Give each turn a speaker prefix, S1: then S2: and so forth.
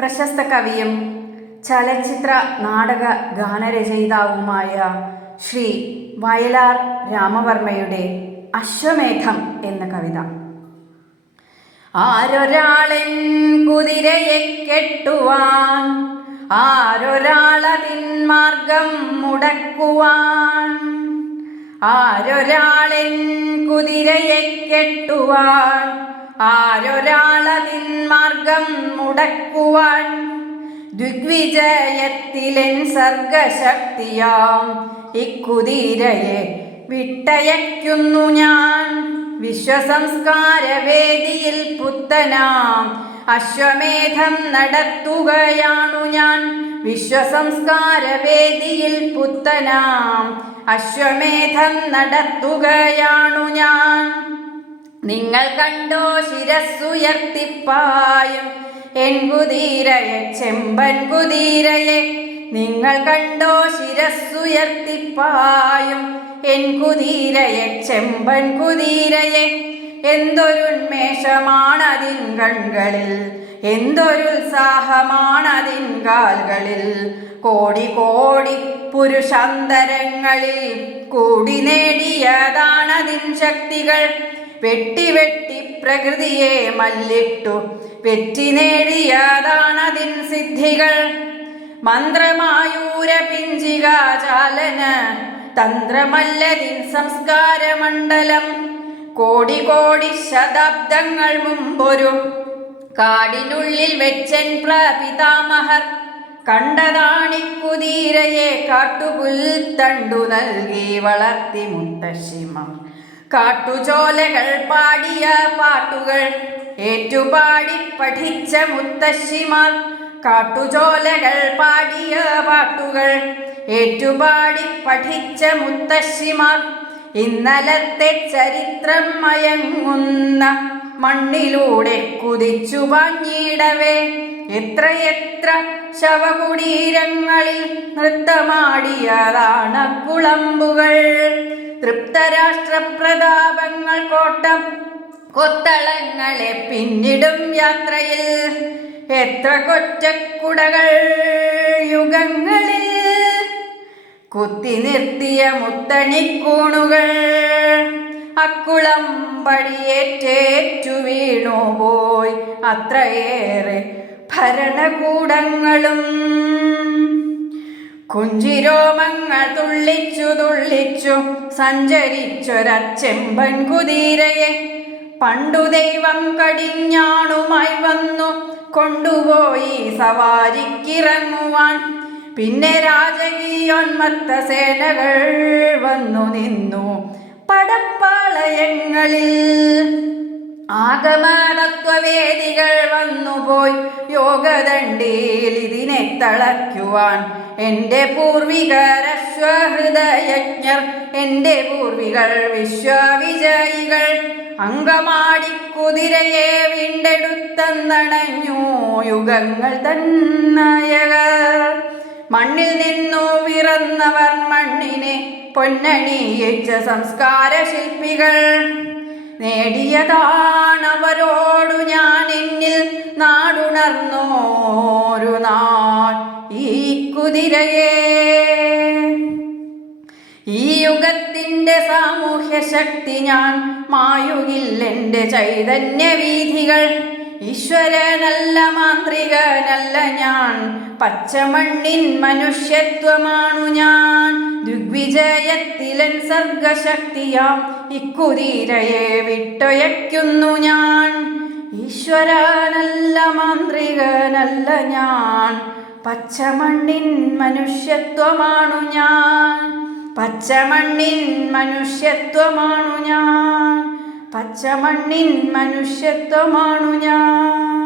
S1: പ്രശസ്ത കവിയും ചലച്ചിത്ര നാടക ഗാനരചയിതാവുമായ ശ്രീ വയലാർ രാമവർമ്മയുടെ അശ്വമേധം എന്ന കവിത. ആരൊരാളെൻ കുതിരയെ കെട്ടുവാൻ ആരൊരാളതിൻ മാർഗം മുടക്കുവാൻ ആരൊരാളെൻ കുതിരയെ കെട്ടുവാൻ ആരൊരാളതിൻ മാർഗം മുടക്കുവാൻ ദിഗ്വിജയത്തിലെൻ സർഗശക്തിയാം. ഇക്കുതിരയെ വിട്ടയക്കുന്നു ഞാൻ. വിശ്വസംസ്കാര വേദിയിൽ പുത്തനാം. അശ്വമേധം നടത്തുകയാണു ഞാൻ. വിശ്വസംസ്കാര വേദിയിൽ പുത്തനാം. അശ്വമേധം നടത്തുകയാണു ഞാൻ. നിങ്ങൾ കണ്ടോ ശിരസ്സുയർത്തിപ്പായും കുതിരയെ ചെമ്പൻ കുതിരയെ. നിങ്ങൾ കണ്ടോ ശിരസ്സുയർത്തിപ്പായും എൻ കുതിരയെ ചെമ്പൻ കുതിരയെ. എന്തൊരുന്മേഷമാണതിൻ കൺകളിൽ എന്തൊരുത്സാഹമാണതിൻ കാൽകളിൽ. കോടി കോടി പുരുഷാന്തരങ്ങളിൽ കൂടി നേടിയതാണതിൻ ശക്തികൾ. വെട്ടി വെട്ടി പ്രകൃതിയെ മല്ലിട്ടു. വെറ്റി നേടിയതാണതിൻ സിദ്ധികൾ. മന്ത്രമായൂര പിഞ്ചികാചാലന് തന്ത്രമല്ലതിൻ സംസ്കാരമണ്ഡലം. കോടി കോടി ശതാബ്ദങ്ങൾ മുമ്പൊരു കാടിനുള്ളിൽ വെച്ചൻ പ്രപിതാമഹർ കണ്ടതാണിക്കുതീരയെ കാട്ടുപുൽ തണ്ടു നൽകി വളർത്തി മുത്തശ്ശിമാർ. കാട്ടുചോലകൾ പാടിയ പാട്ടുകൾ ഏറ്റുപാടി പഠിച്ച മുത്തശ്ശിമാർ. കാട്ടുചോലകൾ പാടിയ പാട്ടുകൾ ഏറ്റുപാടി പഠിച്ച മുത്തശ്ശിമാർ. ഇന്നലത്തെ ചരിത്രം മയങ്ങുന്ന മണ്ണിലൂടെ കുതിച്ചു പാഞ്ഞിടവേ. എത്രയെത്ര ശവകുടീരങ്ങളിൽ നൃത്തമാടിയതാണ് കുളമ്പുകൾ. തൃപ്തരാഷ്ട്ര പ്രതാപങ്ങൾ കോട്ടം. കൊത്തളങ്ങളെ പിന്നിടും യാത്രയിൽ. എത്ര കൊറ്റക്കുടകൾ യുഗങ്ങളിൽ. കുത്തി നിർത്തിയ മുത്തണിക്കൂണുകൾ. അക്കുളം പടിയേറ്റേറ്റു വീണുപോയി അത്രയേറെ ഭരണകൂടങ്ങളും കുഞ്ചിരോമങ്ങൾ തുള്ളിച്ചു തുള്ളിച്ചു സഞ്ചരിച്ചൊരച്ചെമ്പൻ കുതിരയെ. പണ്ടു ദൈവം കടിഞ്ഞാണുമായി വന്നു കൊണ്ടുപോയി സവാരിക്കിറങ്ങുവാൻ. പിന്നെ രാജകീയോന്മത്ത സേനകൾ വന്നു നിന്നു പടപ്പാളയങ്ങളിൽ. ആഗമതത്വവേദികൾ വന്നുപോയി. യോഗദണ്ഡിയിൽ ഇതിനെ തളയ്ക്കുവാൻ എന്റെ പൂർവികരശ്വഹൃദയജ്ഞർ എന്റെ പൂർവികൾ വിശ്വവിജയികൾ അങ്കമാടി കുതിരയെ വീണ്ടെടുത്തന്നണഞ്ഞു യുഗങ്ങൾ തന്നയകർ മണ്ണിൽ നിന്നു വിറന്നവർ മണ്ണിനെ പൊന്നണിയിച്ച സംസ്കാര ശില്പികൾ നേടിയതാണവരോടു ഞാൻ എന്നിൽ നാടുണർന്നോരു നാൾ ഈ കുതിരയെ. ഈ യുഗത്തിന്റെ സാമൂഹ്യ ശക്തി ഞാൻ മായുകില്ലെന്റെ ചൈതന്യവീഥികൾ. ഈശ്വരനല്ല മാന്ത്രികനല്ല ഞാൻ. പച്ചമണ്ണിൻ മനുഷ്യത്വമാണു ഞാൻ. ദുഗ്വിജയത്തിലൻ സർഗശക്തിയാം. ഇക്കുതിരയെ വിട്ടൊയക്കുന്നു ഞാൻ. ഈശ്വരനല്ല മാന്ത്രികനല്ല ഞാൻ. പച്ചമണ്ണിൻ മനുഷ്യത്വമാണു ഞാൻ. പച്ചമണ്ണിൻ മനുഷ്യത്വമാണു ഞാൻ. പച്ചമണ്ണിൻ മനുഷ്യത്വമാണു ഞാൻ.